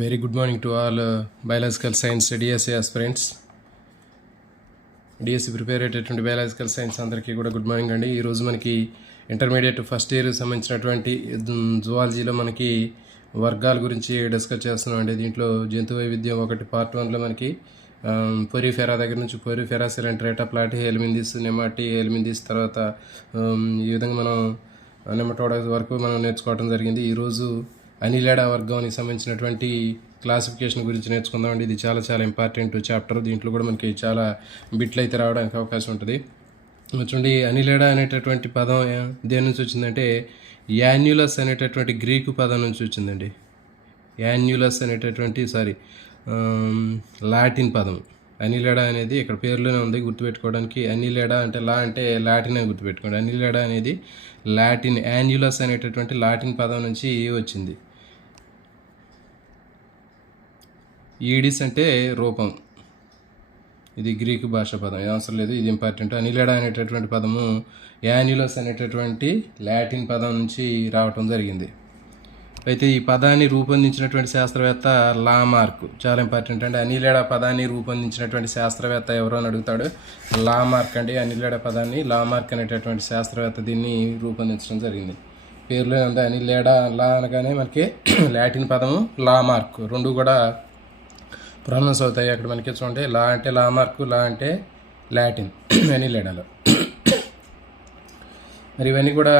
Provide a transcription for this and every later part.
Very good morning to all biological science DSA aspirants. DSC prepare అయ్యేటటువంటి biological science అందరికీ కూడా good morning అండి. ఈరోజు మనకి ఇంటర్మీడియట్ ఫస్ట్ ఇయర్ సంబంధించినటువంటి జువాలజీలో మనకి వర్గాల గురించి డిస్కస్ చేస్తున్నాం అండి. దీంట్లో జంతు వైవిధ్యం ఒకటి పార్ట్ 1లో మనకి పొరిఫెరా దగ్గర నుంచి పొరిఫెరా సిలెంట్రేటా ప్లాటి హెల్మిందిస్ నెమాటి హెల్మిందిస్ తర్వాత ఈ విధంగా మనం నెమటోడా వరకు మనం నేర్చుకోవడం జరిగింది. ఈరోజు అనిలేడా వర్గానికి సంబంధించినటువంటి క్లాసిఫికేషన్ గురించి నేర్చుకుందామండి. ఇది చాలా చాలా ఇంపార్టెంట్ చాప్టర్. దీంట్లో కూడా మనకి చాలా బిట్లు అయితే రావడానికి అవకాశం ఉంటుంది. చూడండి, అనిలేడా అనేటటువంటి పదం దేని నుంచి వచ్చిందంటే యాన్యులస్ అనేటటువంటి గ్రీకు పదం నుంచి వచ్చిందండి. యాన్యులస్ అనేటటువంటి లాటిన్ పదం. అనిలేడా అనేది ఇక్కడ పేరులోనే ఉంది, గుర్తుపెట్టుకోవడానికి. అనిలేడా అంటే అంటే లాటిన్ అని గుర్తుపెట్టుకోండి. అనిలేడా అనేది లాటిన్, యాన్యులస్ అనేటటువంటి లాటిన్ పదం నుంచి వచ్చింది. ఈడిస్ అంటే రూపం, ఇది గ్రీకు భాష పదం, అవసరం లేదు, ఇది ఇంపార్టెంట్. అనిలేడా అనేటటువంటి పదము యాన్యులస్ అనేటటువంటి లాటిన్ పదం నుంచి రావటం జరిగింది. అయితే ఈ పదాన్ని రూపొందించినటువంటి శాస్త్రవేత్త లామార్క్, చాలా ఇంపార్టెంట్ అండి. అనిలేడా పదాన్ని రూపొందించినటువంటి శాస్త్రవేత్త ఎవరో అని అడుగుతాడు. లామార్క్ అండి. అనిలేడా పదాన్ని లామార్క్ అనేటటువంటి శాస్త్రవేత్త దీన్ని రూపొందించడం జరిగింది. పేరులో ఉంది అనిలేడా. లా అనగానే మనకి లాటిన్ పదము, లామార్క్, రెండు కూడా ప్రొనౌన్స్ అవుతాయి. అక్కడ మనకి చూడండి, లా అంటే లామార్క్, లా అంటే లాటిన్ అనిలేడాలో. మరి ఇవన్నీ కూడా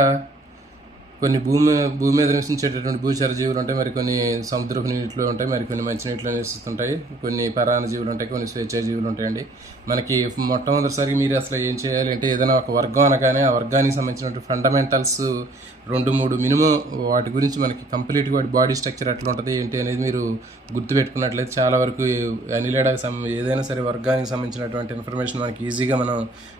కొన్ని భూమి మీద నివసించేటటువంటి భూచర జీవులు ఉంటాయి, మరి కొన్ని సముద్రపు నీటిలో ఉంటాయి, మరి కొన్ని మంచినీటిలో నివసిస్తుంటాయి, కొన్ని పరాణ జీవులు ఉంటాయి, కొన్ని స్వేచ్ఛా జీవులు ఉంటాయండి. మనకి మొట్టమొదటిసారి మీరు అసలు ఏం చేయాలి అంటే ఏదైనా ఒక వర్గం అనగానే ఆ వర్గానికి సంబంధించినటువంటి ఫండమెంటల్స్ 2-3 మినిమం వాటి గురించి మనకి కంప్లీట్గా వాటి బాడీ స్ట్రక్చర్ ఎట్లా ఉంటుంది ఏంటి అనేది మీరు గుర్తుపెట్టుకున్నట్లయితే చాలా వరకు అనిలేడా ఏదైనా సరే వర్గానికి సంబంధించినటువంటి ఇన్ఫర్మేషన్ మనకి ఈజీగా మనం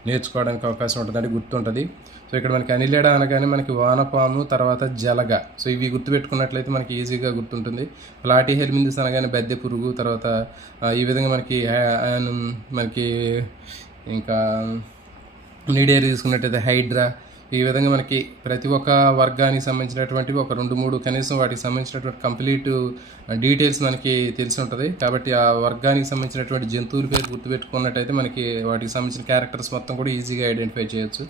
నేర్చుకోవడానికి అవకాశం ఉంటుంది, అంటే గుర్తుంటుంది. సో ఇక్కడ మనకి అనిలేడా అనగానే మనకి వానపాము, తర్వాత జలగ, సో ఇవి గుర్తుపెట్టుకున్నట్లయితే మనకి ఈజీగా గుర్తుంటుంది. ప్లాటి హెల్మిందిస్ అనగానే బెద్దె పురుగు, తర్వాత ఈ విధంగా మనకి ఇంకా నీడేరి తీసుకున్నట్టయితే హైడ్రా. ఈ విధంగా మనకి ప్రతి ఒక్క వర్గానికి సంబంధించినటువంటివి ఒక 2-3 కనీసం వాటికి సంబంధించినటువంటి కంప్లీట్ డీటెయిల్స్ మనకి తెలిసి ఉంటుంది. కాబట్టి ఆ వర్గానికి సంబంధించినటువంటి జంతువుల పేరు గుర్తుపెట్టుకున్నట్టయితే మనకి వాటికి సంబంధించిన క్యారెక్టర్స్ మొత్తం కూడా ఈజీగా ఐడెంటిఫై చేయొచ్చు.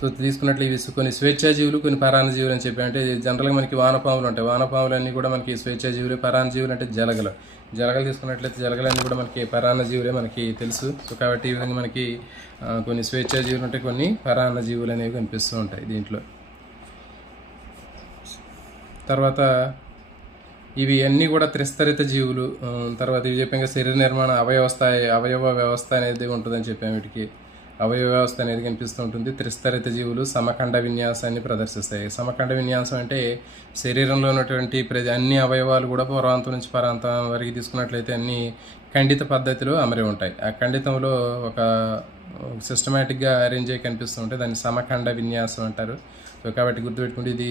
సో తీసుకున్నట్లు ఇవి కొన్ని స్వేచ్ఛాజీవులు, కొన్ని పరాన్నజీవులు అని చెప్పి, అంటే జనరల్గా మనకి వానపాములు ఉంటాయి, వానపాములు అన్నీ కూడా మనకి స్వేచ్ఛాజీవులే. పరాన్నజీవులు అంటే జలగలు తీసుకున్నట్లయితే జలగలన్నీ కూడా మనకి పరాన్నజీవులే మనకి తెలుసు. సో కాబట్టి ఈ విధంగా మనకి కొన్ని స్వేచ్ఛాజీవులు ఉంటాయి, కొన్ని పరాన్నజీవులు అనేవి కనిపిస్తూ ఉంటాయి దీంట్లో. తర్వాత ఇవి అన్నీ కూడా త్రిస్తరిత జీవులు. తర్వాత ఇవి చెప్పాక శరీర నిర్మాణ అవయవ వ్యవస్థ అనేది ఉంటుందని చెప్పాము. వీటికి అవయవ వ్యవస్థ అనేది కనిపిస్తూ ఉంటుంది. త్రిస్తరిత జీవులు సమఖండ విన్యాసాన్ని ప్రదర్శిస్తాయి. సమఖండ విన్యాసం అంటే శరీరంలో ఉన్నటువంటి అన్ని అవయవాలు కూడా పూర్వాంతం నుంచి పరాంతం వరకు తీసుకున్నట్లయితే అన్ని ఖండిత పద్ధతిలో అమరి ఉంటాయి. ఆ ఖండితంలో ఒక సిస్టమేటిక్గా అరేంజ్ అయ్యి కనిపిస్తూ ఉంటాయి, దాన్ని సమఖండ విన్యాసం అంటారు. సో కాబట్టి గుర్తుపెట్టుకుంటే ఇది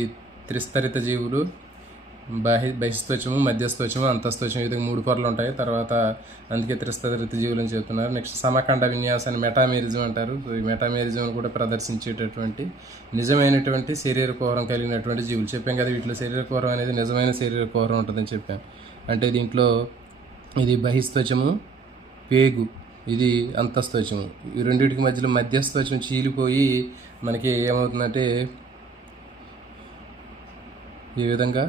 త్రిస్తరిత జీవులు. బహిస్త్వచము, మధ్యస్థోచము, అంతస్థోచము, ఈ విధంగా 3 పొరలు ఉంటాయి. తర్వాత అందుకే త్రిస్తరిత జీవులు అని చెప్తున్నారు. నెక్స్ట్ సమఖండ విన్యాసాన్ని మెటామేరిజం అంటారు. ఈ మెటామేరిజం కూడా ప్రదర్శించేటటువంటి నిజమైనటువంటి శరీర కోరం కలిగినటువంటి జీవులు. చెప్పాం కదా, వీటిలో శరీర కోరం అనేది నిజమైన శరీర కోరం ఉంటుందని చెప్పాం. అంటే దీంట్లో ఇది బహిస్త్వచము, పేగు, ఇది అంతస్థోచము. ఈ రెండింటికి మధ్యలో మధ్యస్థోచం చీలిపోయి మనకి ఏమవుతుందంటే ఈ విధంగా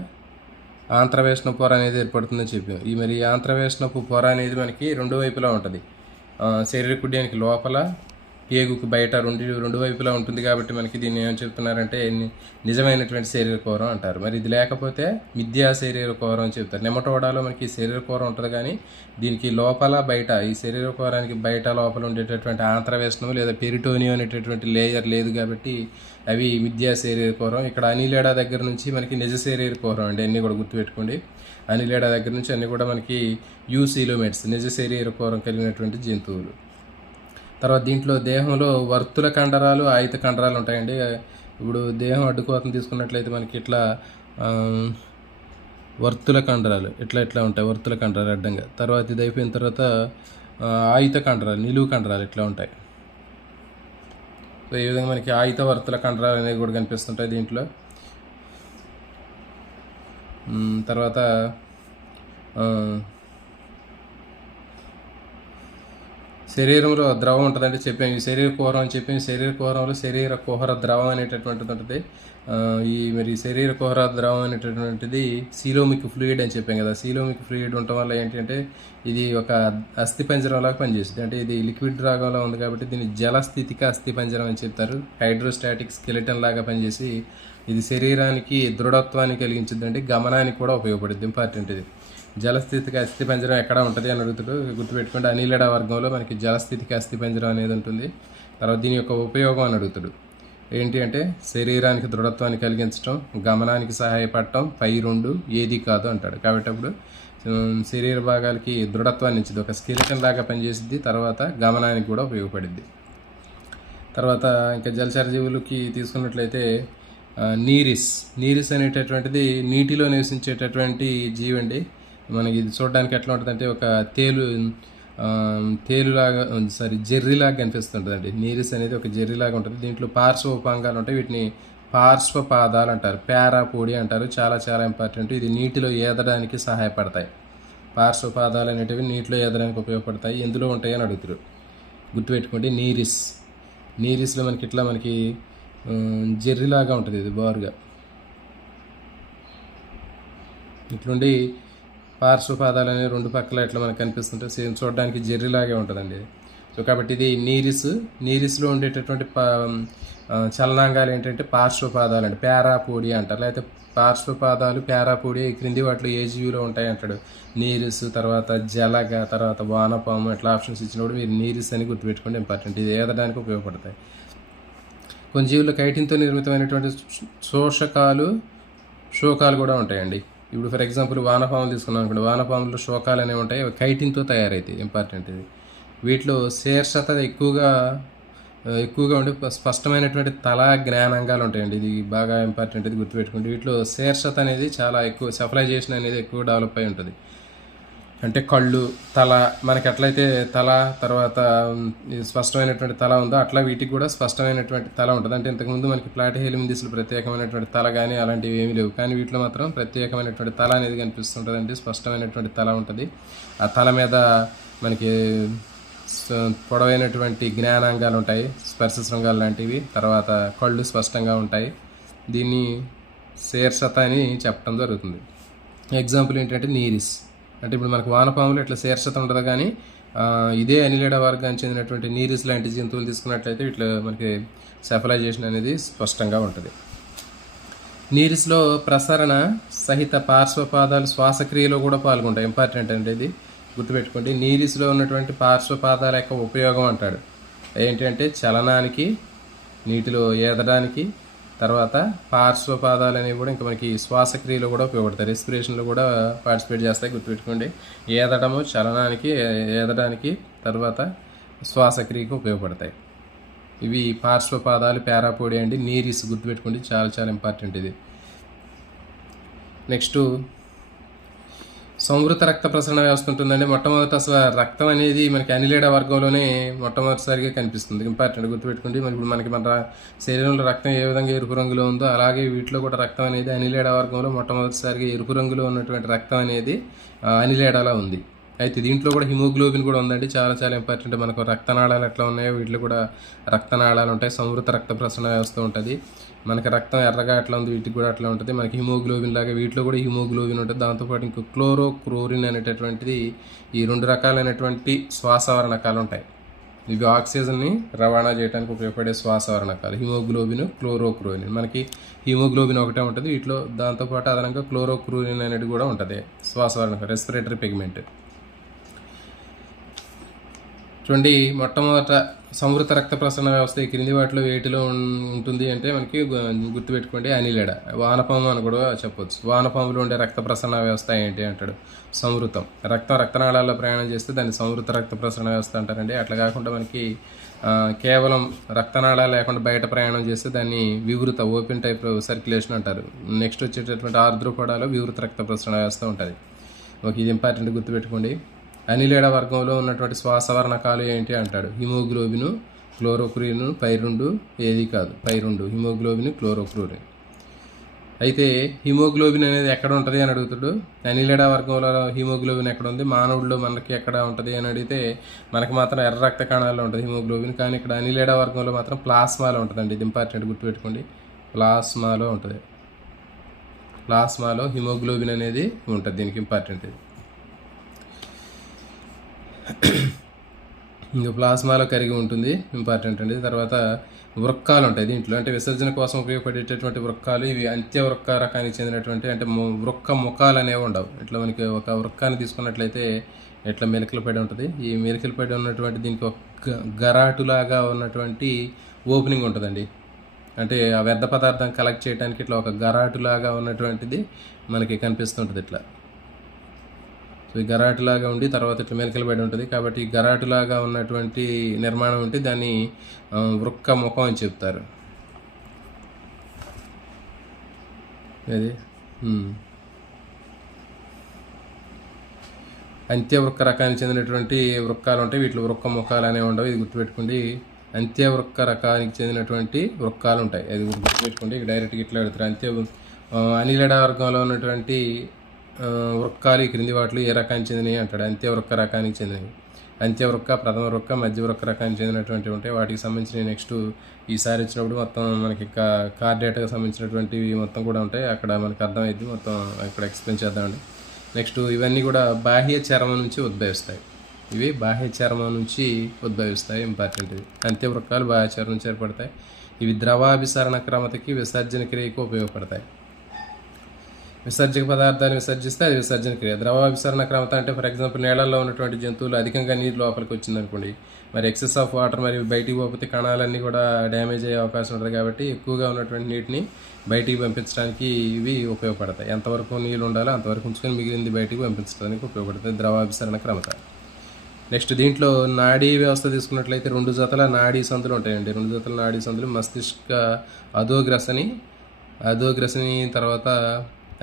ఆంత్రవేషణ పొర అనేది ఏర్పడుతుందని చెప్పాం. ఈ మరి ఆంత్రవేషణపు పొర అనేది మనకి 2 వైపులా ఉంటుంది. శరీర కుడ్యానికి లోపల, పేగుకు బయట రెండు వైపులా ఉంటుంది. కాబట్టి మనకి దీన్ని ఏమని చెప్తున్నారంటే నిజమైనటువంటి శరీర కోరం అంటారు. మరి ఇది లేకపోతే మిథ్యా శరీర కోరం అని చెప్తారు. నెమటోడాలో మనకి శరీర కోరం ఉంటుంది, కానీ దీనికి లోపల బయట, ఈ శరీర కోరానికి బయట లోపల ఉండేటటువంటి ఆంత్రవేషణం లేదా పెరిటోనియం అనేటటువంటి లేయర్ లేదు, కాబట్టి అవి మిథ్యా శరీర కోరం. ఇక్కడ అనిలేడా దగ్గర నుంచి మనకి నిజ శరీర కోరం అండి, అన్నీ కూడా గుర్తుపెట్టుకోండి. అనిలేడా దగ్గర నుంచి అన్నీ కూడా మనకి యూసిలోమేట్స్, నిజ శరీర కోరం కలిగినటువంటి జంతువులు. తర్వాత దీంట్లో దేహంలో వర్తుల కండరాలు, ఆయుత కండరాలు ఉంటాయండి. ఇప్పుడు దేహం అడ్డుకోతను తీసుకున్నట్లయితే మనకి ఇట్లా వర్తుల కండరాలు ఇట్లా ఉంటాయి, వర్తుల కండరాలు అడ్డంగా. తర్వాత ఇది అయిపోయిన తర్వాత ఆయుత కండరాలు, నిలువు కండరాలు ఇట్లా ఉంటాయి. సో ఈ విధంగా మనకి ఆయుత వర్తుల కండరాలు అనేవి కూడా కనిపిస్తుంటాయి దీంట్లో. తర్వాత శరీరంలో ద్రవం ఉంటుందంటే చెప్పాము, ఈ శరీర కుహరం అని చెప్పాము. శరీర కుహరంలో శరీర కుహర ద్రవం అనేటటువంటిది ఉంటుంది. మరి శరీర కుహర ద్రవం అనేటటువంటిది సీలోమిక్ ఫ్లూయిడ్ అని చెప్పాం కదా. సీలోమిక్ ఫ్లూయిడ్ ఉండటం వల్ల ఏంటంటే ఇది ఒక అస్థిపంజరంలాగా పనిచేస్తుంది. అంటే ఇది లిక్విడ్ రాగంలో ఉంది కాబట్టి దీన్ని జలస్థితిక అస్థిపంజరం అని చెప్తారు. హైడ్రోస్టాటిక్ స్కెలిటన్ లాగా పనిచేసి ఇది శరీరానికి దృఢత్వాన్ని కలిగించుద్దండి, గమనానికి కూడా ఉపయోగపడుద్ది. ఇంపార్టెంట్ ఇది. జలస్థితిక అస్థిపంజరం ఎక్కడ ఉంటుంది అని అడుగుతాడు, గుర్తుపెట్టుకోండి. అనిలిడా వర్గంలో మనకి జలస్థితిక అస్థిపంజరం అనేది ఉంటుంది. తర్వాత దీని యొక్క ఉపయోగం అని అడుగుతాడు. ఏంటి అంటే శరీరానికి దృఢత్వాన్ని కలిగించడం, గమనానికి సహాయపడటం, పై రెండు ఏది కాదు అంటాడు. కాబట్టి అప్పుడు శరీర భాగాలకి దృఢత్వాన్ని ఇచ్చింది, ఒక స్కెలిటన్ లాగా పనిచేసిద్ది. తర్వాత గమనానికి కూడా ఉపయోగపడిద్ది. తర్వాత ఇంకా జలచర జీవులకి తీసుకున్నట్లయితే నీరిస్ అనేటటువంటిది నీటిలో నివసించేటటువంటి జీవండి. మనకి ఇది చూడడానికి ఎట్లా ఉంటుందంటే ఒక తేలులాగా జెర్రీలాగా కనిపిస్తుంటుందండి. నీరిస్ అనేది ఒక జెర్రీలాగా ఉంటుంది. దీంట్లో పార్శ్వ ఉపాంగాలు ఉంటాయి, వీటిని పార్శ్వపాదాలు అంటారు, పారాపోడి అంటారు. చాలా చాలా ఇంపార్టెంట్. ఇది నీటిలో ఈదడానికి సహాయపడతాయి. పార్శ్వపాదాలు అనేటివి నీటిలో ఈదడానికి ఉపయోగపడతాయి. ఎందులో ఉంటాయి అని అడుగుతారు, గుర్తుపెట్టుకోండి. నీరిస్లో మనకి జెర్రీలాగా ఉంటుంది, ఇది బారుగా ఇట్లుండి పార్శ్వపాదాలు అనేవి రెండు పక్కల ఇట్లా మనకు కనిపిస్తుంటాయి. సేమ్ చూడడానికి జెర్రీలాగే ఉంటుందండి. సో కాబట్టి ఇది నీరిస్లో ఉండేటటువంటి చలనాంగాలు ఏంటంటే పార్శ్వపాదాలు అండి, పారాపోడి అంటారు. లేకపోతే పార్శ్వపాదాలు పారాపోడి క్రింది వాటిలో ఏ జీవిలో ఉంటాయి అంటాడు. నీరిస్, తర్వాత జలగ, తర్వాత వానపాము, ఇట్లా ఆప్షన్స్ ఇచ్చినప్పుడు మీరు నీరిస్ అని గుర్తుపెట్టుకోండి, ఇంపార్టెంట్. ఇది ఏదడానికి ఉపయోగపడతాయి. కొన్ని జీవుల్లో కైటిన్తో నిర్మితమైనటువంటి శోకాలు కూడా ఉంటాయండి. ఇప్పుడు ఫర్ ఎగ్జాంపుల్ వానపాములు తీసుకున్నాం అనుకోండి. వానపాములు శోకాలు అనేవి ఉంటాయి, అవి కైటిన్తో తయారైతాయి, ఇంపార్టెంట్ ఇది. వీటిలో శీర్షత ఎక్కువగా ఉండి స్పష్టమైనటువంటి తల జ్ఞానాంగాలు ఉంటాయండి. ఇది బాగా ఇంపార్టెంట్, ఇది గుర్తుపెట్టుకోండి. వీటిలో శీర్షత అనేది చాలా ఎక్కువ, సెఫలైజేషన్ అనేది ఎక్కువ డెవలప్ అయి ఉంటుంది. అంటే కళ్ళు, తల, మనకి ఎట్లయితే తల తర్వాత స్పష్టమైనటువంటి తల ఉందో అట్లా వీటికి కూడా స్పష్టమైనటువంటి తల ఉంటుంది. అంటే ఇంతకుముందు మనకి ప్లాటిహెల్మింథిస్లో ప్రత్యేకమైనటువంటి తల కానీ అలాంటివి ఏమీ లేవు, కానీ వీటిలో మాత్రం ప్రత్యేకమైనటువంటి తల అనేది కనిపిస్తుంటుందండి. స్పష్టమైనటువంటి తల ఉంటుంది. ఆ తల మీద మనకి పొడవైనటువంటి జ్ఞానాంగాలు ఉంటాయి, స్పర్శ శృంగాలు లాంటివి. తర్వాత కళ్ళు స్పష్టంగా ఉంటాయి. దీన్ని శీర్షత అని చెప్పడం జరుగుతుంది. ఎగ్జాంపుల్ ఏంటంటే నీరిస్. అంటే ఇప్పుడు మనకు వానపాములు ఇట్లా శీర్షత ఉండదు, కానీ ఇదే అనిలిడా వర్గానికి చెందినటువంటి నీరిస్ లాంటి జంతువులు తీసుకున్నట్లయితే ఇట్లా మనకి సెఫలైజేషన్ అనేది స్పష్టంగా ఉంటుంది. నీరిస్లో ప్రసరణ సహిత పార్శ్వపాదాలు శ్వాసక్రియలో కూడా పాల్గొంటాయి, ఇంపార్టెంట్ అండి, ఇది గుర్తుపెట్టుకోండి. నీరిస్లో ఉన్నటువంటి పార్శ్వపాదాల యొక్క ఉపయోగం అంటాడు ఏంటంటే చలనానికి, నీటిలో ఈదడానికి, తర్వాత పార్శ్వపాదాలు అనేవి కూడా ఇంకా మనకి శ్వాసక్రియలో కూడా ఉపయోగపడతాయి, రెస్పిరేషన్లో కూడా పార్టిసిపేట్ చేస్తాయి, గుర్తుపెట్టుకోండి. ఈదడము ఈదడానికి తర్వాత శ్వాసక్రియకు ఉపయోగపడతాయి. ఇవి పార్శ్వపాదాలు, పారాపోడి అండి. నీరిస్ గుర్తుపెట్టుకోండి, చాలా చాలా ఇంపార్టెంట్ ఇది. నెక్స్ట్ సంవృత రక్త ప్రసరణ వ్యవస్థ ఉంటుందండి. మొట్టమొదటి అసలు రక్తం అనేది మనకి అనిలిడా వర్గంలోనే మొట్టమొదటిసారిగా కనిపిస్తుంది, ఇంపార్టెంట్ గుర్తుపెట్టుకోండి. మరి ఇప్పుడు మన శరీరంలో రక్తం ఏ విధంగా ఎరుపు రంగులో ఉందో అలాగే వీటిలో కూడా రక్తం అనేది అనిలిడా వర్గంలో మొట్టమొదటిసారిగా ఎరుపు రంగులో ఉన్నటువంటి రక్తం అనేది అనిలిడాలో ఉంది. అయితే దీంట్లో కూడా హిమోగ్లోబిన్ కూడా ఉందండి, చాలా చాలా ఇంపార్టెంట్. మనకు రక్తనాళాలు ఎట్లా ఉన్నాయో వీటిలో కూడా రక్తనాళాలు ఉంటాయి, సంవృత రక్త ప్రసరణ వ్యవస్థ ఉంటుంది. మనకి రక్తం ఎర్రగా ఎట్లా ఉంది వీటికి కూడా అట్లా ఉంటుంది. మనకి హిమోగ్లోబిన్ లాగా వీటిలో కూడా హిమోగ్లోబిన్ ఉంటుంది. దాంతోపాటు ఇంకో క్లోరోక్లోరిన్ అనేటటువంటిది, ఈ రెండు రకాలైనటువంటి శ్వాసవరణకాలు ఉంటాయి. ఇవి ఆక్సిజన్ని రవాణా చేయడానికి ఉపయోగపడే శ్వాసవరణకాలు, హిమోగ్లోబిన్, క్లోరోక్లోరిన్. మనకి హిమోగ్లోబిన్ ఒకటే ఉంటుంది వీటిలో, దాంతోపాటు అదనంగా క్లోరోక్లోరిన్ అనేది కూడా ఉంటుంది, శ్వాసవరణకాలు, రెస్పిరేటరీ పిగ్మెంట్. చూడండి, మొట్టమొదట సంవృత రక్త ప్రసరణ వ్యవస్థ ఈ క్రింది వాటిలో వేటిలో ఉంటుంది అంటే మనకి గుర్తుపెట్టుకోండి అనిలిడా. వానపాము అని కూడా చెప్పవచ్చు. వానపాములో ఉండే రక్త ప్రసరణ వ్యవస్థ ఏంటి అంటాడు, సంవృతం. రక్తనాళాల్లో ప్రయాణం చేస్తే దాన్ని సంవృత రక్త ప్రసరణ వ్యవస్థ అంటారండి. అట్లా కాకుండా మనకి కేవలం రక్తనాళాలు లేకుండా బయట ప్రయాణం చేస్తే దాన్ని వివృత, ఓపెన్ టైప్ సర్క్యులేషన్ అంటారు. నెక్స్ట్ వచ్చేటటువంటి ఆర్ద్రోపడాలో వివృత రక్త ప్రసరణ వ్యవస్థ ఉంటుంది. ఓకే, ఇది ఇంపార్టెంట్ గుర్తుపెట్టుకోండి. అనిలిడా వర్గంలో ఉన్నటువంటి శ్వాసవర్ణకాలు ఏంటి అంటాడు, హిమోగ్లోబిన్, క్లోరోక్లోరిన్, పై రెండు ఏది కాదు, పై రెండు హిమోగ్లోబిన్, క్లోరోక్లోరిన్. అయితే హిమోగ్లోబిన్ అనేది ఎక్కడ ఉంటుంది అని అడుగుతాడు. అనిలిడా వర్గంలో హిమోగ్లోబిన్ ఎక్కడ ఉంది, మానవుడిలో మనకి ఎక్కడ ఉంటుంది అని అడిగితే మనకి మాత్రం ఎర్ర రక్త కణాల్లో ఉంటుంది హిమోగ్లోబిన్. కానీ ఇక్కడ అనిలిడా వర్గంలో మాత్రం ప్లాస్మాలో ఉంటుందండి. ఇది ఇంపార్టెంట్, గుర్తుపెట్టుకోండి. ప్లాస్మాలో ఉంటుంది. ప్లాస్మాలో హిమోగ్లోబిన్ అనేది ఉంటుంది. దీనికి ఇంపార్టెంట్ ఇది. ఇంకా ప్లాస్మాలో కరిగి ఉంటుంది, ఇంపార్టెంట్ అండి. తర్వాత వృక్కాలు ఉంటాయి దీంట్లో, అంటే విసర్జన కోసం ఉపయోగపడేటటువంటి వృక్కాలు. ఇవి అంత్యవృక్క రకానికి చెందినటువంటి, అంటే వృక్క ముఖాలు అనేవి ఉండవు. ఇట్లా మనకి ఒక వృక్కాన్ని తీసుకున్నట్లయితే ఇట్లా మెలికలు పడి ఉంటుంది. ఈ మెలికలు పడి ఉన్నటువంటి దీనికి ఒక గరాటులాగా ఉన్నటువంటి ఓపెనింగ్ ఉంటుందండి. అంటే ఆ వ్యర్థ పదార్థం కలెక్ట్ చేయడానికి ఇట్లా ఒక గరాటులాగా ఉన్నటువంటిది మనకి కనిపిస్తుంటుంది ఇట్లా. సో ఈ గరాటులాగా ఉండి తర్వాత ఇట్లా మెలికలు పడి ఉంటుంది. కాబట్టి ఈ గరాటులాగా ఉన్నటువంటి నిర్మాణం ఉంటే దాన్ని వృక్క ముఖం అని చెప్తారు. అది అంత్యవృక్క రకానికి చెందినటువంటి వృక్కాలు ఉంటాయి. వీటిలో వృక్క ముఖాలు అనేవి ఉండవు. ఇది గుర్తుపెట్టుకోండి. అంత్యవృక్క రకానికి చెందినటువంటి వృక్కాలు ఉంటాయి. అది గుర్తుపెట్టుకోండి. డైరెక్ట్గా ఇట్లా పెడతారు. అనిలిడా వర్గంలో ఉన్నటువంటి వృక్కాలు ఈ క్రింది వాటిలో ఏ రకానికి చెందినవి అంటాడు. అంత్యవృక్క రకానికి చెందినవి. అంత్యవృక్క, ప్రథమ వృక్క, మధ్యవృక్క రకానికి చెందినటువంటి ఉంటాయి. వాటికి సంబంధించిన నెక్స్ట్ ఈసారి వచ్చినప్పుడు మొత్తం మనకి కార్డియాటకు సంబంధించినటువంటివి మొత్తం కూడా ఉంటాయి. అక్కడ మనకు అర్థమైంది మొత్తం, ఇక్కడ ఎక్స్ప్లెయిన్ చేద్దామండి. నెక్స్ట్ ఇవన్నీ కూడా బాహ్య చర్మం నుంచి ఉద్భవిస్తాయి. ఇవి బాహ్య చర్మం నుంచి ఉద్భవిస్తాయి, ఇంపార్టెంట్. ఇవి అంత్యవృక్కాలు బాహ్య చర్మం నుంచి ఏర్పడతాయి. ఇవి ద్రవాభిసరణ క్రమతకి, విసర్జన క్రియకు ఉపయోగపడతాయి. విసర్జక పదార్థాన్ని విసర్జిస్తే అది విసర్జన క్రియ. ద్రవాభిసరణ క్రమత అంటే ఫర్ ఎగ్జాంపుల్ నీళ్ళల్లో ఉన్నటువంటి జంతువులు అధికంగా నీరు లోపలికి వచ్చిందనుకోండి, మరి ఎక్సెస్ ఆఫ్ వాటర్ మరి బయటికి పోతే కణాలన్నీ కూడా డ్యామేజ్ అయ్యే అవకాశం ఉంటుంది. కాబట్టి ఎక్కువగా ఉన్నటువంటి నీటిని బయటికి పంపించడానికి ఇవి ఉపయోగపడతాయి. ఎంతవరకు నీళ్ళు ఉండాలో అంతవరకు ఉంచుకొని మిగిలింది బయటికి పంపించడానికి ఉపయోగపడుతుంది ద్రవాభిసరణ క్రమత. నెక్స్ట్ దీంట్లో నాడీ వ్యవస్థ తీసుకున్నట్లయితే 2 జతల నాడీ సందులు ఉంటాయండి. 2 జతల నాడీ సందులు మస్తిష్క అధోగ్రసని తర్వాత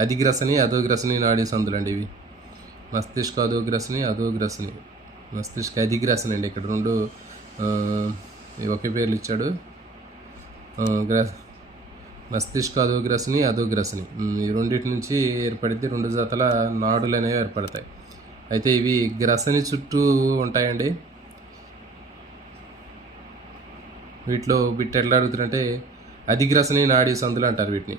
అధిగ్రసని నాడీ సందులు అండి ఇవి. మస్తిష్క అధోగ్రసని మస్తిష్క అధిగ్రసని అండి. ఇక్కడ 2 ఒకే పేర్లు ఇచ్చాడు. మస్తిష్క అధోగ్రసని ఈ రెండింటి నుంచి ఏర్పడితే 2 జతల నాడులు అనేవి ఏర్పడతాయి. అయితే ఇవి గ్రసని చుట్టూ ఉంటాయండి. వీటిలో బిట్ ఎట్లా అడుగుతారంటే అధిగ్రసని నాడీ సందులు అంటారు వీటిని.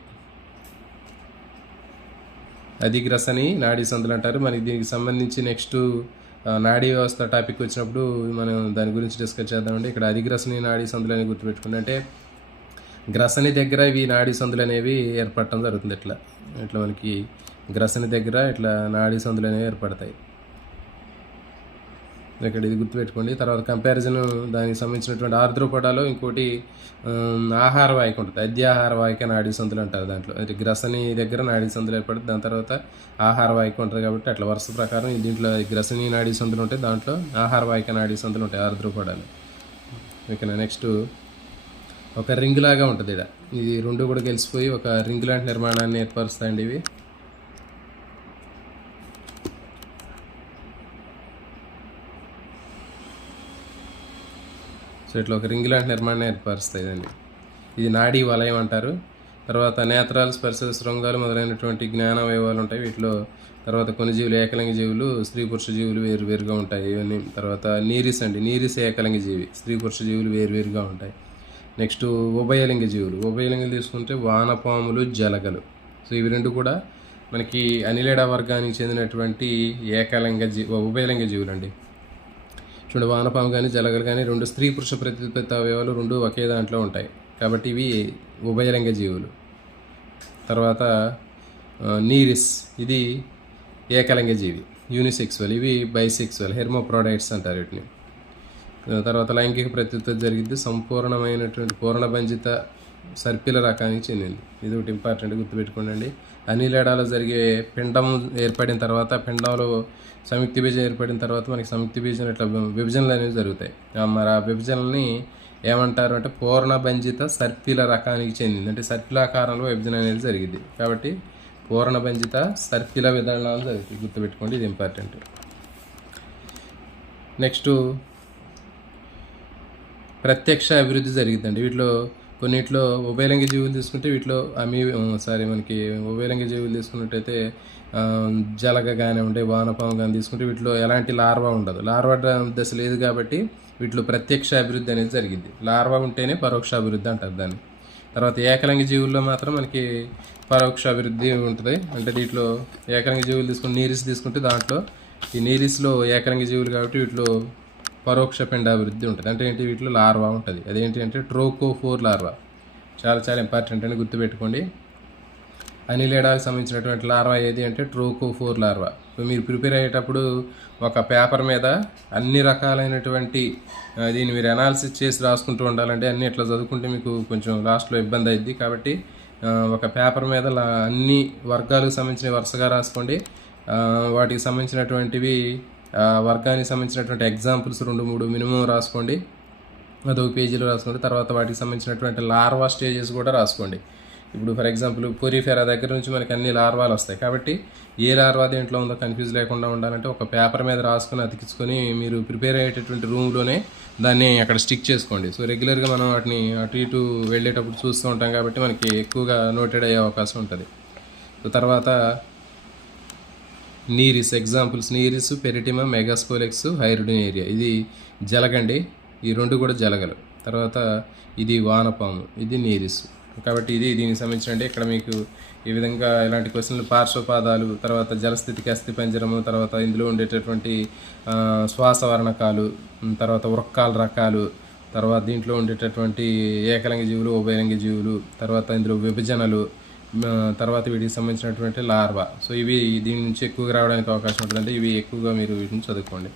అధిగ్రసని నాడీ సందులు అంటారు. మనకి దీనికి సంబంధించి నెక్స్ట్ నాడీ వ్యవస్థ టాపిక్ వచ్చినప్పుడు మనం దాని గురించి డిస్కస్ చేద్దామండి. ఇక్కడ అధిగ్రసని నాడీ సందులు అనేవి గుర్తుపెట్టుకోండి. అంటే గ్రసని దగ్గర ఇవి నాడీ సందులు అనేవి ఏర్పడటం జరుగుతుంది. ఇట్లా మనకి గ్రసని దగ్గర ఇట్లా నాడీ సందులు అనేవి ఏర్పడతాయి. ఇక్కడ ఇది గుర్తుపెట్టుకోండి. తర్వాత కంపారిజన్ దానికి సంబంధించినటువంటి ఆర్ద్రోపోడాలో ఇంకోటి ఆహార వాయిక ఉంటుంది. అధ్యాహార వాయిక నాడీ సందులు అంటారు. దాంట్లో అంటే గ్రసని దగ్గర నాడీ సందులు ఏర్పడుతుంది, దాని తర్వాత ఆహార వాయిక ఉంటుంది. కాబట్టి అట్లా వరుస ప్రకారం దీంట్లో గ్రసని నాడీ సందులు ఉంటాయి, దాంట్లో ఆహార వాయిక నాడీ సందులు ఉంటాయి ఆర్ద్రోపోడాలు. ఓకేనా. నెక్స్ట్ ఒక రింగ్ లాగా ఉంటుంది. ఇది 2 కూడా కలిసిపోయి ఒక రింగ్ లాంటి నిర్మాణాన్ని ఏర్పరుస్తాయండి ఇవి. సో ఇట్లా ఒక రింగ్ లాంటి నిర్మాణాన్ని ఏర్పరుస్తాయి అండి. ఇది నాడీ వలయం అంటారు. తర్వాత నేత్రాలు, స్పర్శ, శృంగాలు మొదలైనటువంటి జ్ఞానవయవాలు ఉంటాయి వీటిలో. తర్వాత కొన్ని జీవులు ఏకలింగ జీవులు, స్త్రీ పురుష జీవులు వేరువేరుగా ఉంటాయి ఇవన్నీ. తర్వాత నీరిస్ ఏకలింగ జీవి, స్త్రీ పురుష జీవులు వేరువేరుగా ఉంటాయి. నెక్స్ట్ ఉభయలింగ జీవులు తీసుకుంటే వానపాములు, జలగలు. సో ఇవి 2 కూడా మనకి అనిలిడా వర్గానికి చెందినటువంటి ఉభయలింగ జీవులు అండి. చూడండి, వానపాము కానీ జలగలు కానీ 2 స్త్రీ పురుష ప్రత్యుత్పత్తి అవయవాలు 2 ఒకే దాంట్లో ఉంటాయి. కాబట్టి ఇవి ఉభయలింగ జీవులు. తర్వాత నీరిస్ ఇది ఏకలింగ జీవి, యూనిసెక్సువల్. ఇవి బైసెక్సువల్, హెర్మోప్రోడైట్స్ అంటారు వీటిని. తర్వాత లైంగిక ప్రత్యుత్పత్తి జరిగింది. సంపూర్ణమైనటువంటి పూర్ణభంజిత సర్పిల రకానికి చెందింది. ఇది ఒకటి ఇంపార్టెంట్, గుర్తుపెట్టుకోండి. అనిలిడాలో జరిగే పిండం ఏర్పడిన తర్వాత, పిండంలో సంయుక్త బీజం ఏర్పడిన తర్వాత మనకి సంయుక్త బీజం ఇట్లా విభజనలు అనేవి జరుగుతాయి. మరి ఆ విభజనల్ని ఏమంటారు అంటే పూర్ణభంజిత సర్పిల రకానికి చెందింది. అంటే సర్పిలాకారంలో విభజన అనేది జరిగింది. కాబట్టి పూర్ణభంజిత సర్పిల విధానాలు జరుగుతాయి, గుర్తుపెట్టుకోండి. ఇది ఇంపార్టెంట్. నెక్స్ట్ ప్రత్యక్ష అభివృద్ధి జరిగిందండి. వీటిలో కొన్నిట్లో ఉభయలింగ జీవులు తీసుకుంటే వీటిలో మనకి ఉభయలింగ జీవులు తీసుకున్నట్టయితే జలగ కానివ్వండి, వానపాము కానీ తీసుకుంటే వీటిలో ఎలాంటి లార్వా ఉండదు. లార్వా దశ లేదు కాబట్టి వీటిలో ప్రత్యక్ష అభివృద్ధి అనేది జరిగింది. లార్వా ఉంటేనే పరోక్ష అభివృద్ధి అంటారు దాన్ని. తర్వాత ఏకలింగ జీవుల్లో మాత్రం మనకి పరోక్ష అభివృద్ధి ఉంటుంది. అంటే దీంట్లో ఏకలింగ జీవులు నీరిస్ తీసుకుంటే దాంట్లో ఈ నీరిస్లో ఏకలింగ జీవులు కాబట్టి వీటిలో పరోక్ష పిండాభివృద్ధి ఉంటుంది. అంటే ఏంటి, వీటిలో లార్వా ఉంటుంది. అదేంటి అంటే ట్రోకోఫోర్ లార్వా. చాలా చాలా ఇంపార్టెంట్ అని గుర్తుపెట్టుకోండి. అనిలేడాకి సంబంధించినటువంటి లార్వా ఏది అంటే ట్రోకోఫోర్ లార్వా. మీరు ప్రిపేర్ అయ్యేటప్పుడు ఒక పేపర్ మీద అన్ని రకాలైనటువంటి దీన్ని మీరు అనాలిసిస్ చేసి రాసుకుంటూ ఉండాలంటే అన్నీ ఇట్లా చదువుకుంటే మీకు కొంచెం లాస్ట్లో ఇబ్బంది అయింది. కాబట్టి ఒక పేపర్ మీద అన్ని వర్గాలకు సంబంధించిన వరుసగా రాసుకోండి. వాటికి సంబంధించినటువంటివి వర్గానికి సంబంధించినటువంటి ఎగ్జాంపుల్స్ 2-3 మినిమం రాసుకోండి. అదొక పేజీలో రాసుకోండి. తర్వాత వాటికి సంబంధించినటువంటి లార్వా స్టేజెస్ కూడా రాసుకోండి. ఇప్పుడు ఫర్ ఎగ్జాంపుల్ పొరిఫెరా దగ్గర నుంచి మనకి అన్ని లార్వాలు వస్తాయి. కాబట్టి ఏ లార్వా దేంట్లో ఉందో కన్ఫ్యూజ్ లేకుండా ఉండాలంటే ఒక పేపర్ మీద రాసుకొని అతికించుకొని మీరు ప్రిపేర్ అయ్యేటటువంటి రూమ్లోనే దాన్ని అక్కడ స్టిక్ చేసుకోండి. సో రెగ్యులర్గా మనం వాటిని అటు ఇటు వెళ్ళేటప్పుడు చూస్తూ ఉంటాం కాబట్టి మనకి ఎక్కువగా నోటెడ్ అయ్యే అవకాశం ఉంటుంది. సో తర్వాత నీరిస్ ఎగ్జాంపుల్స్ నీరిస్, పెరిటిమా, మెగాస్పోలెక్స్, హైరుడినేరియా. ఇది జలగండి. ఈ రెండు కూడా జలగలు. తర్వాత ఇది వానపాము, ఇది నీరిస్. కాబట్టి దీనికి సంబంధించిన ఇక్కడ మీకు ఈ విధంగా ఇలాంటి క్వశ్చన్లు పార్శ్వపాదాలు, తర్వాత జలస్థితికి అస్థిపంజరము, తర్వాత ఇందులో ఉండేటటువంటి శ్వాసవర్ణకాలు, తర్వాత వృక్కాల రకాలు, తర్వాత దీంట్లో ఉండేటటువంటి ఏకలింగ జీవులు, ఉభయలింగ జీవులు, తర్వాత ఇందులో విభజనలు, తర్వాత వీటికి సంబంధించినటువంటి లార్వా. సో ఇవి దీని నుంచి ఎక్కువగా రావడానికి అవకాశం ఉంటుందంటే ఇవి ఎక్కువగా మీరు వీటిని చదువుకోండి.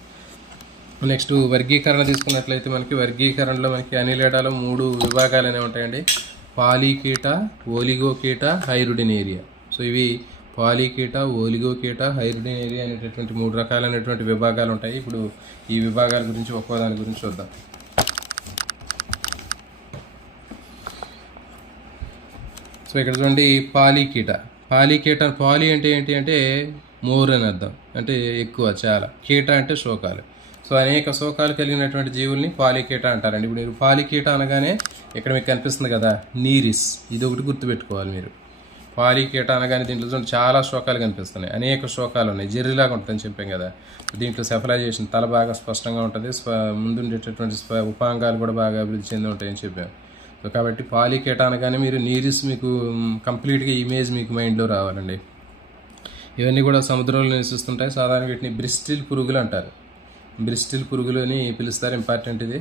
నెక్స్ట్ వర్గీకరణ తీసుకున్నట్లయితే మనకి వర్గీకరణలో మనకి అనిలేడాలో 3 విభాగాలు అనేవి ఉంటాయండి. పాలీకీట, ఓలిగోకీట, హైరుడినేరియా. సో ఇవి పాలీకీట, ఓలిగోకీట, హైరుడినేరియా అనేటటువంటి 3 రకాలైనటువంటి విభాగాలు ఉంటాయి. ఇప్పుడు ఈ విభాగాల గురించి ఒక్కో దాని గురించి చూద్దాం. సో ఇక్కడ చూడండి పాలీకీట. పాలి అంటే ఏంటి అంటే మోర్ అని అర్థం, అంటే ఎక్కువ, చాలా. కీట అంటే శోకాలు. సో అనేక శోకాలు కలిగినటువంటి జీవుల్ని పాలీకీట అంటారండి. ఇప్పుడు మీరు పాలీకీట అనగానే ఇక్కడ మీకు కనిపిస్తుంది కదా నీరిస్, ఇది ఒకటి గుర్తుపెట్టుకోవాలి మీరు. పాలీకీట అనగానే దీంట్లో చాలా శోకాలు కనిపిస్తున్నాయి, అనేక శోకాలు ఉన్నాయి, జెర్రీలాగా ఉంటుందని చెప్పాం కదా. దీంట్లో సెఫలైజేషన్, తల బాగా స్పష్టంగా ఉంటుంది, ముందుండేటటువంటి ఉపాంగాలు కూడా బాగా అభివృద్ధి చెంది ఉంటాయని చెప్పాం. సో కాబట్టి పాలీకీట అనగానే మీరు నీరిస్ మీకు కంప్లీట్గా ఇమేజ్ మీకు మైండ్లో రావాలండి. ఇవన్నీ కూడా సముద్రంలో నివసిస్తుంటాయి. సాధారణ వీటిని బ్రిస్టిల్ పురుగులు అంటారు. బ్రిస్టిల్ పురుగులు అని పిలుస్తారు. ఇంపార్టెంట్ ఇది.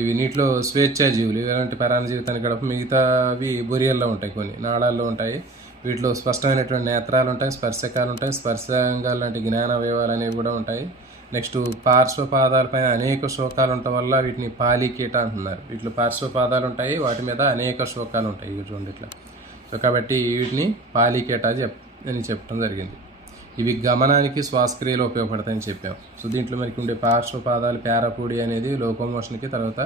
ఇవి నీటిలో స్వేచ్ఛా జీవులు. ఇలాంటి పరాణ జీవితానికి గడప. మిగతావి బొరియల్లో ఉంటాయి, కొన్ని నాళాల్లో ఉంటాయి. వీటిలో స్పష్టమైనటువంటి నేత్రాలు ఉంటాయి, స్పర్శకాలు ఉంటాయి, స్పర్శాంగాలు లాంటి జ్ఞానవయవాలు అనేవి కూడా ఉంటాయి. నెక్స్ట్ పార్శ్వపాదాలపైన అనేక శోకాలు ఉండటం వల్ల వీటిని పాలీకీట అంటున్నారు. వీటిలో పార్శ్వపాదాలు ఉంటాయి, వాటి మీద అనేక శోకాలు ఉంటాయి, ఇవి చూడండి ఇట్లా. సో కాబట్టి వీటిని పాలీకీట అని చెప్పడం జరిగింది. ఇవి గమనానికి, శ్వాసక్రియలో ఉపయోగపడతాయని చెప్పాం. సో దీంట్లో మనకి ఉండే పార్శ్వపాదాలు పారాపూడి అనేది లోకోమోషన్కి, తర్వాత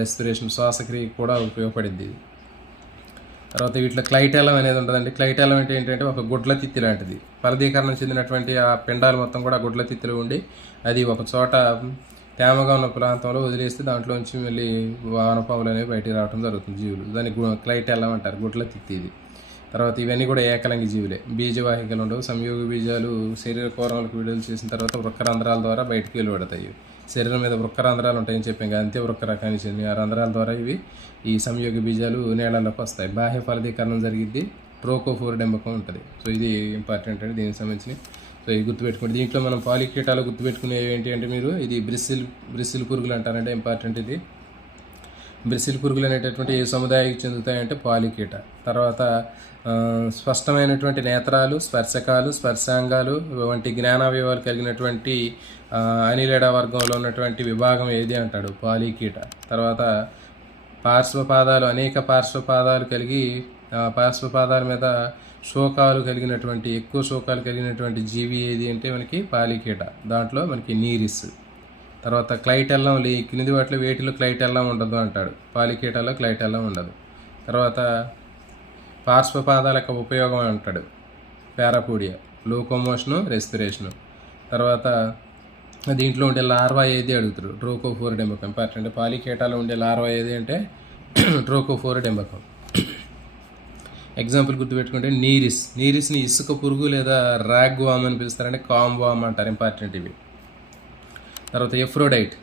రెస్పిరేషన్, శ్వాసక్రియకి కూడా ఉపయోగపడింది ఇది. తర్వాత వీటిలో క్లైటెలం అనేది ఉంటుందండి. క్లైటెలం అంటే ఏంటంటే ఒక గుడ్ల తిత్తి లాంటిది. ఫలదీకరణం చెందినటువంటి ఆ పిండాలు మొత్తం కూడా గుడ్ల తిత్తిలో ఉండి అది ఒక చోట తేమగా ఉన్న ప్రాంతంలో వదిలేస్తే దాంట్లోంచి మళ్ళీ వానపాములు అనేవి బయటికి రావడం జరుగుతుంది, జీవులు. దాన్ని క్లైటెలం అంటారు, గుడ్ల తిత్తి ఇది. తర్వాత ఇవన్నీ కూడా ఏకలింగ జీవులే. బీజవాహికలు ఉండవు. సంయోగ బీజాలు శరీర కోరములకు విడుదల చేసిన తర్వాత వృక్కరంధ్రాల ద్వారా బయటికి వెలువడతాయి. శరీరం మీద వృక్కరంధ్రాలు ఉంటాయని చెప్పాం కదా, అంతే వృక్క రకానికి చెందిన ఆ రంధ్రాల ద్వారా ఈ సంయోగ బీజాలు నేలలోకి వస్తాయి. బాహ్య ఫలదీకరణం జరిగిద్ది. ట్రోకోఫోర్ డెంబకం ఉంటుంది. సో ఇది ఇంపార్టెంట్ అండి దీనికి సంబంధించి. సో ఇది గుర్తుపెట్టుకోండి. దీంట్లో మనం పాలీకీటాలు గుర్తుపెట్టుకునేవి ఏంటి అంటే మీరు ఇది బ్రిసిల్ పురుగులు అంటారంటే ఇంపార్టెంట్ ఇది. బ్రిసిల్ పురుగులు అనేటటువంటి ఏ సముదాయానికి చెందుతాయంటే పాలీకీట. తర్వాత స్పష్టమైనటువంటి నేత్రాలు, స్పర్శకాలు, స్పర్శాంగాలు వంటి జ్ఞానావయవాలు కలిగినటువంటి అనిలేడా వర్గంలో ఉన్నటువంటి విభాగం ఏది అంటాడు పాలీకీట. తర్వాత పార్శ్వపాదాలు, అనేక పార్శ్వపాదాలు కలిగి పార్శ్వపాదాల మీద శోకాలు కలిగినటువంటి, ఎక్కువ శోకాలు కలిగినటువంటి జీవి ఏది అంటే మనకి పాలీకీట. దాంట్లో మనకి నీరిస్. తర్వాత క్లైటెల్లం కింది వాటిలో వేటిలో క్లైటెల్లం ఉండదు అంటాడు. పాలీకీటలో క్లైటెల్లం ఉండదు. తర్వాత పార్శ్వపాదాల యొక్క ఉపయోగం అంటాడు పారాపూడియా, లోకోమోషను, రెస్పిరేషను. తర్వాత దీంట్లో ఉండే లార్వా ఏది అడుగుతారు, ట్రోకోఫోర్ డెంబకం. ఇంపార్టెంట్. పాలీకీటాలో ఉండే లార్వా ఏది అంటే ట్రోకోఫోరా డెంబకం. ఎగ్జాంపుల్ గుర్తుపెట్టుకుంటే నీరిస్ని ఇసుక పురుగు లేదా ర్యాగ్ వామ్ అని పిలుస్తారంటే కామ్ వామ్ అంటారు, ఇంపార్టెంట్ ఇవి. తర్వాత ఎఫ్రోడైట్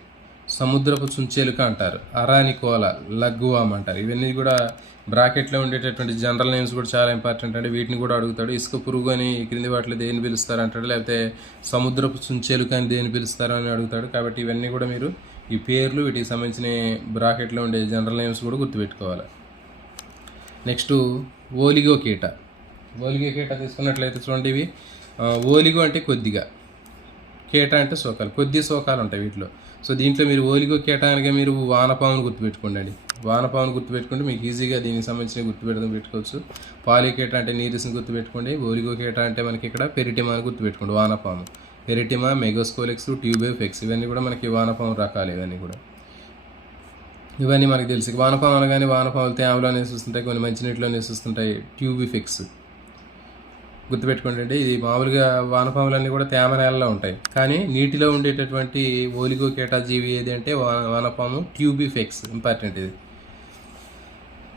సముద్రపు చుంచేలుక అంటారు, అరానికోలా లగ్గు వామ్ అంటారు. ఇవన్నీ కూడా బ్రాకెట్లో ఉండేటటువంటి జనరల్ నేమ్స్ కూడా చాలా ఇంపార్టెంట్ అండి. వీటిని కూడా అడుగుతాడు. ఇసుక పురుగు అని క్రింది వాటిలో దేని పిలుస్తారు అంటాడు, లేకపోతే సముద్రపు చుంచేలుక అని దేని పిలుస్తారు అని అడుగుతాడు. కాబట్టి ఇవన్నీ కూడా మీరు ఈ పేర్లు, వీటికి సంబంధించిన బ్రాకెట్లో ఉండే జనరల్ నేమ్స్ కూడా గుర్తుపెట్టుకోవాలి. నెక్స్ట్ ఓలిగో కీట తీసుకున్నట్లయితే చూడండి, ఇవి ఓలిగో అంటే కొద్దిగా, కీట అంటే శోకాలు, కొద్ది శోకాలు ఉంటాయి వీటిలో. సో దీంట్లో మీరు ఓలిగో కీట అనగా మీరు వానపామును గుర్తుపెట్టుకోండి. వానపామును గుర్తుపెట్టుకుంటే మీకు ఈజీగా దీనికి సంబంధించిన పెట్టుకోవచ్చు. పాలికీట అంటే నీరిస్ని గుర్తుపెట్టుకోండి. ఓలిగో కీట అంటే మనకి ఇక్కడ పెరిటిమా అని గుర్తుపెట్టుకోండి. వానపాము, పెరిటిమా, మెగోస్కోలెక్స్, ట్యూబోఫెక్స్ ఇవన్నీ కూడా మనకి వానపాము రకాలు. ఇవన్నీ మనకు తెలుసు. వానపాము అనగానే వానపాములు తేమలో నివసిస్తుంటాయి, కొన్ని మంచినీటిలో నివసిస్తుంటాయి. ట్యూబిఫెక్స్ గుర్తుపెట్టుకోండి అండి. ఇది మామూలుగా వానపాములన్నీ కూడా తేమ నేలలో ఉంటాయి, కానీ నీటిలో ఉండేటటువంటి ఓలిగో కీటా జీవి ఏది అంటే వానపాము ట్యూబిఫెక్స్, ఇంపార్టెంట్ ఇది.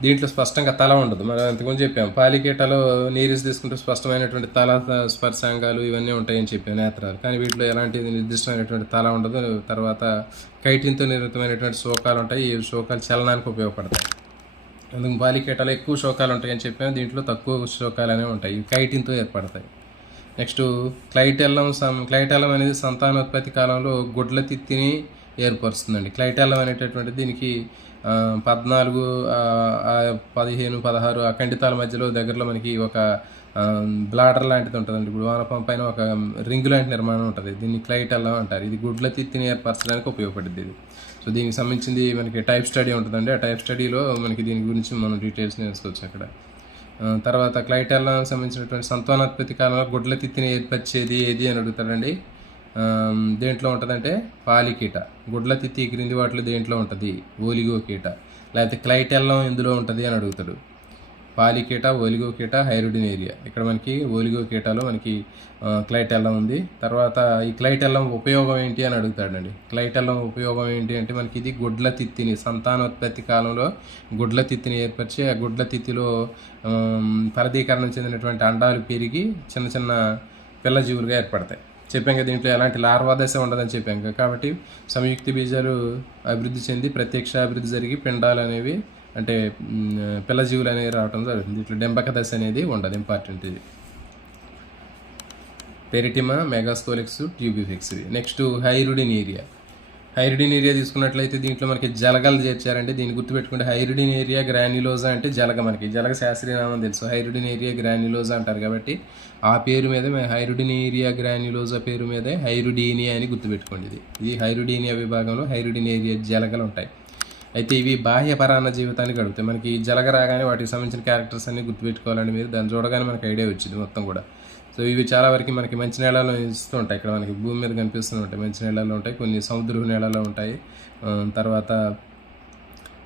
దీంట్లో స్పష్టంగా తల ఉండదు, మనం అంతకుముందు చెప్పాము. పాలికీటలో నీరిస్ తీసుకుంటే స్పష్టమైనటువంటి తల, స్పర్శాంగాలు ఇవన్నీ ఉంటాయని చెప్పాము, నేత్రాలు. కానీ వీటిలో ఎలాంటి నిర్దిష్టమైనటువంటి తల ఉండదు. తర్వాత కైటిన్తో నిర్మితమైనటువంటి శోకాలు ఉంటాయి. ఈ శోకాలు చలనానికి ఉపయోగపడతాయి. అందుకు పాలికీటలో ఎక్కువ శోకాలు ఉంటాయని చెప్పాము, దీంట్లో తక్కువ శోకాలు అనేవి ఉంటాయి, కైటిన్తో ఏర్పడతాయి. నెక్స్ట్ క్లైటెల్లం అనేది సంతానోత్పత్తి కాలంలో గుడ్ల తిత్తిని ఏర్పరుస్తుందండి. క్లైటెల్లం అనేటటువంటి దీనికి 14, 15, 16 ఆ ఖండితాల మధ్యలో దగ్గరలో మనకి ఒక బ్లాడర్ లాంటిది ఉంటుందండి. ఇప్పుడు వానపాము పైన ఒక రింగ్ లాంటి నిర్మాణం ఉంటుంది, దీన్ని క్లైటెల్లం అంటారు. ఇది గుడ్ల తిత్తిని ఏర్పరచడానికి ఉపయోగపడుతుంది ఇది. సో దీనికి సంబంధించింది మనకి టైప్ స్టడీ ఉంటుందండి. ఆ టైప్ స్టడీలో మనకి దీని గురించి మనం డీటెయిల్స్ నేర్చుకోవచ్చు అక్కడ. తర్వాత క్లైటెల్లం సంబంధించినటువంటి సంతానోత్పత్తి కాలంలో గుడ్ల తిత్తిని ఏర్పరిచేది ఏది అని అడుగుతాడండి. దేంట్లో ఉంటుందంటే పాలికీట. గుడ్ల తిత్తి క్రింది వాటిలో దేంట్లో ఉంటుంది? ఓలిగో కీట. లేకపోతే క్లైటెల్లం ఎందులో ఉంటుంది అని అడుగుతాడు. పాలికీట, ఓలిగో కీట, హైరుడినేరియా. ఇక్కడ మనకి ఓలిగో కీటలో మనకి క్లైటెల్లం ఉంది. తర్వాత ఈ క్లైటెల్లం ఉపయోగం ఏంటి అని అడుగుతాడండి. క్లైటెల్లం ఉపయోగం ఏంటి అంటే మనకి ఇది గుడ్ల తిత్తిని, సంతానోత్పత్తి కాలంలో గుడ్ల తిత్తిని ఏర్పరిచి ఆ గుడ్ల తిత్తిలో ఫలదీకరణం చెందినటువంటి అండాలు పెరిగి చిన్న చిన్న పిల్లజీవులుగా ఏర్పడతాయి. చెప్పాం కదా, దీంట్లో ఎలాంటి లార్వా దశ ఉండదని చెప్పాం కదా. కాబట్టి సంయుక్త బీజాలు అభివృద్ధి చెంది ప్రత్యక్ష అభివృద్ధి జరిగి పిండాలు అనేవి అంటే పిల్లజీవులు అనేవి రావడం జరుగుతుంది. దీంట్లో డెంబక దశ అనేది ఉండదు, ఇంపార్టెంట్ ఇది. పెరిటిమా, మెగాస్కోలెక్స్, ట్యూబిఫెక్స్. నెక్స్ట్ హైరుడినేరియా తీసుకున్నట్లయితే దీంట్లో మనకి జలగలు చేర్చారంటే దీన్ని గుర్తుపెట్టుకుంటే హైరుడినేరియా గ్రాన్యులోజా అంటే జలగ. మనకి జలగ శాస్త్రీయనామం తెలుసు, హైరుడినేరియా గ్రాన్యులోజా అంటారు. కాబట్టి ఆ పేరు మీద హైరుడినేరియా గ్రాన్యులోజా పేరు మీదే హైరుడీనియా అని గుర్తుపెట్టుకోండి. ఇది హైరుడీనియా విభాగంలో హైరుడినేరియా జలగలు ఉంటాయి. అయితే ఇవి బాహ్య పరాన్న జీవితానికి గడుపుతాయి. మనకి జలగ రాగానే వాటికి సంబంధించిన క్యారెక్టర్స్ అన్ని గుర్తుపెట్టుకోవాలండి మీరు. దాన్ని చూడగానే మనకి ఐడియా వచ్చింది మొత్తం కూడా. సో ఇవి చాలా వరకు మనకి మంచి నేలలో ఇస్తూ ఉంటాయి. ఇక్కడ మనకి భూమి మీద కనిపిస్తూ ఉంటాయి, మంచి నేలలో ఉంటాయి, కొన్ని సముద్ర నేలలో ఉంటాయి. తర్వాత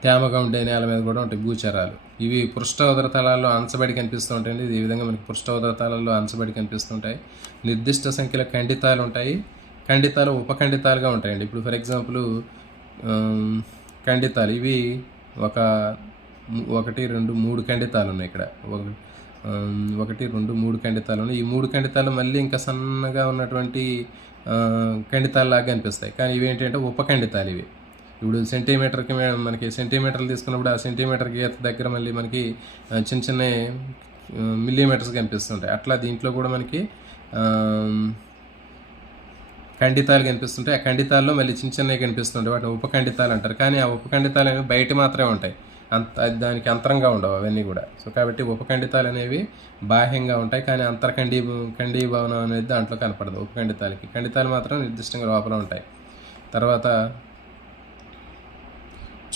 తేమగా ఉండే నేల మీద కూడా ఉంటాయి భూచరాలు. ఇవి పృష్ఠోదర తలాల్లో అంచబడి కనిపిస్తూ ఉంటాయండి. ఈ విధంగా మనకి పృష్ఠోదర తలాల్లో అంచబడి కనిపిస్తుంటాయి. నిర్దిష్ట సంఖ్యలో ఖండితాలు ఉంటాయి, ఖండితాలు ఉపఖండితాలుగా ఉంటాయండి. ఇప్పుడు ఫర్ ఎగ్జాంపుల్ ఖండితాలు ఇవి 1, 2, 3 ఖండితాలు ఉన్నాయి. ఇక్కడ 1, 2, 3 ఖండితాలు ఉన్నాయి. ఈ 3 ఖండితాలు మళ్ళీ ఇంకా సన్నగా ఉన్నటువంటి ఖండితాల్లాగా అనిపిస్తాయి, కానీ ఇవేంటంటే ఉపఖండితాలు ఇవి. ఇప్పుడు సెంటీమీటర్కి మనకి సెంటీమీటర్లు తీసుకున్నప్పుడు ఆ సెంటీమీటర్ గీత దగ్గర మళ్ళీ మనకి చిన్న చిన్న మిల్లీమీటర్స్ కనిపిస్తుంటాయి. అట్లా దీంట్లో కూడా మనకి ఖండితాలు కనిపిస్తుంటాయి. ఆ ఖండితాల్లో మళ్ళీ చిన్న చిన్నవి కనిపిస్తుంటాయి, వాటిని ఉపఖండితాలు అంటారు. కానీ ఆ ఉపఖండితాలు అనేవి బయట మాత్రమే ఉంటాయి, దానికి అంతరంగా ఉండవు అవన్నీ కూడా. సో కాబట్టి ఉపఖండితాలు అనేవి బాహ్యంగా ఉంటాయి, కానీ ఖండీభవనం అనేది దాంట్లో కనపడదు ఉపఖండితాలకి. ఖండితాలు మాత్రం నిర్దిష్టంగా లోపల ఉంటాయి. తర్వాత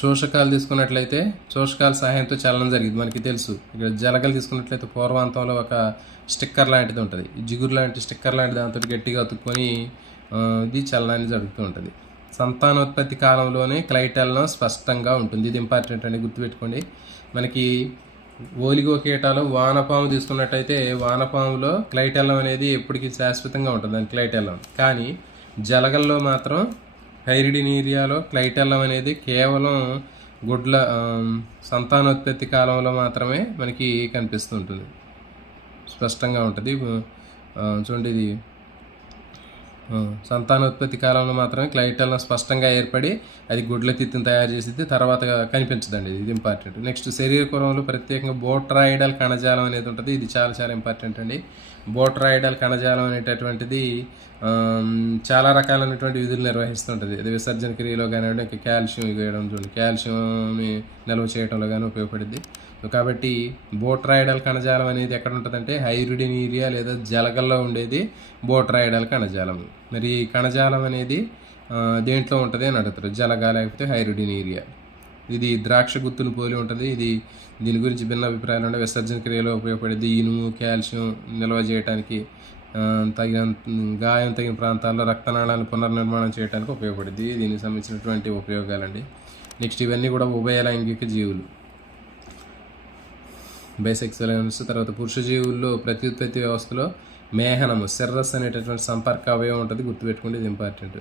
శోషకాలు తీసుకున్నట్లయితే శోషకాల సహాయంతో చలనం జరిగింది మనకి తెలుసు. ఇక్కడ జలగలు తీసుకున్నట్లయితే పూర్వాంతంలో ఒక స్టిక్కర్ లాంటిది ఉంటుంది, జిగురు లాంటి స్టిక్కర్ లాంటి దాంతో గట్టిగా అతుక్కొని ఇది చలనాన్ని జరుగుతూ ఉంటుంది. సంతానోత్పత్తి కాలంలోనే క్లైటెల్లం స్పష్టంగా ఉంటుంది, ఇది ఇంపార్టెంట్ అండి, గుర్తుపెట్టుకోండి. మనకి ఓలిగో కీటాలో వానపాము తీసుకున్నట్టయితే వానపాములో క్లైటెల్లం అనేది ఎప్పటికీ శాశ్వతంగా ఉంటుంది, దాని క్లైటెల్లం. కానీ జలగల్లో మాత్రం హైరిడినేరియాలో క్లైటెల్లం అనేది కేవలం గుడ్ల సంతానోత్పత్తి కాలంలో మాత్రమే మనకి కనిపిస్తుంటుంది, స్పష్టంగా ఉంటుంది. చూడండి, ఇది సంతానోత్పత్తి కాలంలో మాత్రమే క్లైటల్న స్పష్టంగా ఏర్పడి అది గుడ్ల తిత్తిని తయారు చేసిద్ది, తర్వాత కనిపించదండి. ఇది ఇంపార్టెంట్. నెక్స్ట్ శరీర కురంలో ప్రత్యేకంగా బోట్రాయిడల్ కణజాలం అనేది ఉంటుంది. ఇది చాలా చాలా ఇంపార్టెంట్ అండి. బోట్రాయిడల్ కణజాలం అనేటటువంటిది చాలా రకాలైనటువంటి విధులు నిర్వహిస్తుంటుంది. అది విసర్జన క్రియలో కానివ్వండి, ఇంకా కాల్షియం ఇవ్వడం, చూడండి కాల్షియంని నిల్వ చేయడంలో కానీ ఉపయోగపడుద్ది. కాబట్టి బోట్రాయిడల్ కణజాలం అనేది ఎక్కడ ఉంటుందంటే హైరుడినీరియా లేదా జలగల్లో ఉండేది బోట్రాయిడల్ కణజాలం. మరి ఈ కణజాలం అనేది దేంట్లో ఉంటుంది అని అడుగుతారు, జలగా లేకపోతే హైరుడినీరియా. ఇది ద్రాక్ష గుత్తును పోలి ఉంటుంది. దీని గురించి భిన్న అభిప్రాయాలు ఉండే. విసర్జన క్రియలో ఉపయోగపడేది. ఇనుము, కాల్షియం నిల్వ చేయడానికి, గాయం తగిన ప్రాంతాల్లో రక్తనాళాలను పునర్నిర్మాణం చేయడానికి ఉపయోగపడుద్ది. దీనికి సంబంధించినటువంటి ఉపయోగాలండి. నెక్స్ట్ ఇవన్నీ కూడా ఉభయలైంగిక జీవులు, బైసెక్సువల్ అనిమల్స్. తర్వాత పురుష జీవుల్లో ప్రత్యుత్పత్తి వ్యవస్థలో మేహనము, సెర్రస్ అనేటటువంటి సంపర్క అవయవం ఉంటుంది, గుర్తుపెట్టుకోండి, ఇది ఇంపార్టెంట్.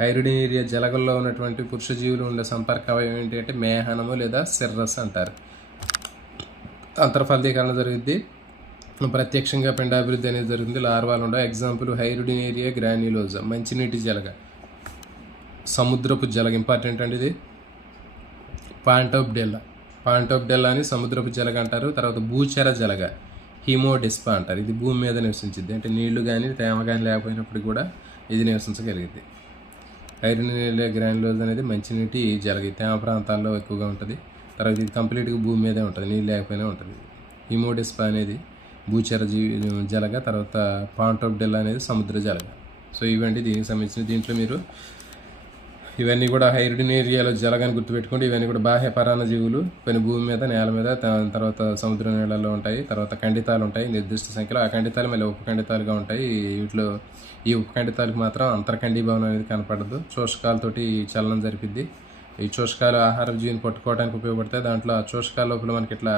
హైరుడినీరియా జలగల్లో ఉన్నటువంటి పురుష జీవులు ఉండే సంపర్క అవయవం ఏంటి అంటే మేహనము లేదా సెర్రస్ అంటారు. అంతర్ఫలదీకరణ జరుగుద్ది, ప్రత్యక్షంగా పిండాభివృద్ధి అనేది జరుగుతుంది. లార్వాలు ఉండవు. ఎగ్జాంపుల్ హైరుడినేరియా గ్రాన్యులోజా, మంచినీటి జలగ, సముద్రపు జలగ ఇంపార్టెంట్ అండి. ఇది పాంటోప్డెల్లా అని సముద్రపు జలగ అంటారు. తర్వాత భూచర జలగ, హిమోడిస్పా అంటారు. ఇది భూమి మీద నివసించింది, అంటే నీళ్లు కానీ తేమ కానీ లేకపోయినప్పుడు కూడా ఇది నివసించగలిగింది. హైరుడినేరియా గ్రాన్యులోజా అనేది మంచినీటి జలగ, తేమ ప్రాంతాల్లో ఎక్కువగా ఉంటుంది. తర్వాత ఇది కంప్లీట్గా భూమి మీదే ఉంటుంది, నీళ్ళు లేకపోయినా ఉంటుంది. హిమోడిస్పా అనేది భూచర జలగ. తర్వాత పాంటోప్డెల్లా అనేది సముద్ర జలగ. సో ఇవండి దీనికి సంబంధించిన. దీంట్లో మీరు ఇవన్నీ కూడా హైరుడినేరియాలో జలగాని గుర్తుపెట్టుకోండి. ఇవన్నీ కూడా బాహ్య పరాన్న జీవులు, కొన్ని భూమి మీద, నేల మీద, తర్వాత సముద్ర నీళ్ళల్లో ఉంటాయి. తర్వాత ఖండితాలు ఉంటాయి నిర్దిష్ట సంఖ్యలో. ఆ ఖండితాలు మళ్ళీ ఉపఖండితాలుగా ఉంటాయి. వీటిలో ఈ ఉపఖండితాలకు మాత్రం అంతర్ఖండీభవనం అనేది కనపడదు. శోషకాలతోటి చలనం జరిపిద్ది. ఈ శోషకాలు ఆహార జీవిని పట్టుకోవడానికి ఉపయోగపడతాయి. దాంట్లో ఆ శోషకాల లోపల మనకి ఇట్లా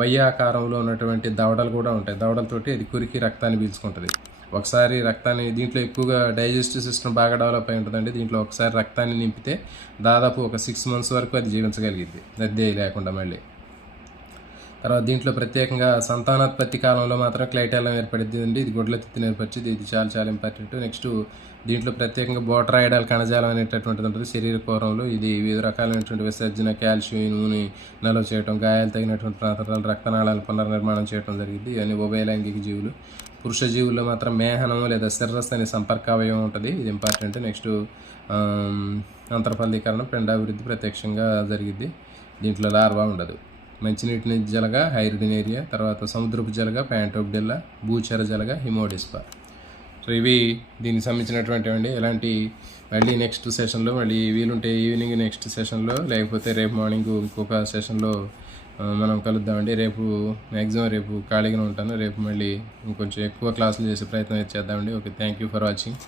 వయ్యాకారంలో ఉన్నటువంటి దవడలు కూడా ఉంటాయి. దవడలతోటి అది కురికి రక్తాన్ని పీల్చుకుంటుంది. ఒకసారి రక్తాన్ని, దీంట్లో ఎక్కువగా డైజెస్టివ్ సిస్టమ్ బాగా డెవలప్ అయి ఉంటుందండి. దీంట్లో ఒకసారి రక్తాన్ని నింపితే దాదాపు ఒక 6 months వరకు అది జీవించగలిగింది, రద్దీ లేకుండా మళ్ళీ. తర్వాత దీంట్లో ప్రత్యేకంగా సంతానోత్పత్తి కాలంలో మాత్రం క్లైటెల్లం ఏర్పడింది అండి. ఇది గుడ్ల తిత్తిని ఏర్పరిచింది. ఇది చాలా చాలా ఇంపార్టెంట్. నెక్స్ట్ దీంట్లో ప్రత్యేకంగా బోట్రాయిడల్ కణజాలం అనేటటువంటిది ఉంటుంది శరీర కోరంలో. ఇది వివిధ రకాలైనటువంటి విసర్జన, కాల్షియం, ఇనుముని నిల్వ చేయడం, గాయాలు తగినటువంటి ప్రాంతాలు రక్తనాళాలు పునర్నిర్మాణం చేయడం జరిగింది. ఇవన్నీ ఉభయలైంగిక జీవులు. పురుష జీవుల్లో మాత్రం మేహనము లేదా సెర్రస్ అనే సంపర్క అవయవం ఉంటుంది, ఇది ఇంపార్టెంట్. నెక్స్ట్ అంతర్ఫలదీకరణ, పిండాభివృద్ధి ప్రత్యక్షంగా జరిగిద్ది. దీంట్లో లార్వా ఉండదు. మంచినీటి జలగ హైరుడినేరియా, తర్వాత సముద్రపు జలగ పాంటోప్డెల్లా, భూచర జలగ హిమోడిస్పా. సో ఇవి దీనికి సంబంధించినటువంటివండి. ఎలాంటి మళ్ళీ నెక్స్ట్ సెషన్లో, మళ్ళీ వీలుంటే ఈవినింగ్ నెక్స్ట్ సెషన్లో, లేకపోతే రేపు మార్నింగ్ ఇంకొక సెషన్లో మనం కలుద్దామండి. రేపు మ్యాక్సిమం రేపు ఖాళీగానే ఉంటాను. రేపు మళ్ళీ ఇంకొంచెం ఎక్కువ క్లాసులు చేసే ప్రయత్నం చేద్దామండి. Okay, thank you for watching.